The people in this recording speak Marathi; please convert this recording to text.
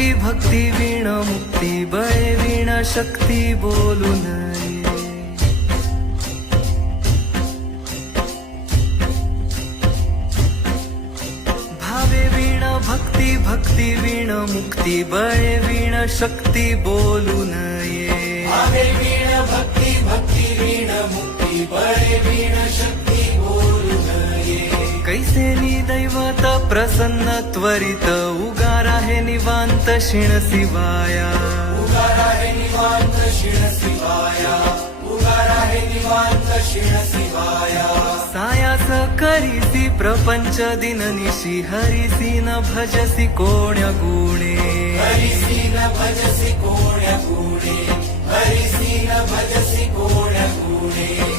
भक्ती भक्ती वीण मुक्ती बळे वीण शक्ती बोलू नये. भावे वीण भक्ती भक्ती वीण मुक्ती बळे वीण शक्ती बोलू नये. भावे वीण भक्ती भक्ती वीण मुक्ती बळे वीण शक्ती बोलू नये. कैसे दैवत प्रसन्न त्वरित उगार आहे निवांत शिण शिवाया. उगार आहे निवांत शिण शिवाया. उगार आहे निवांत शिण शिवाया. सायास करीसी प्रपंच दिननिशी हरिसी न भजसी कोण्या गुणे. हरिसी न भजसी कोण्या गुणे. हरिसी न भजसी कोण्या गुणे.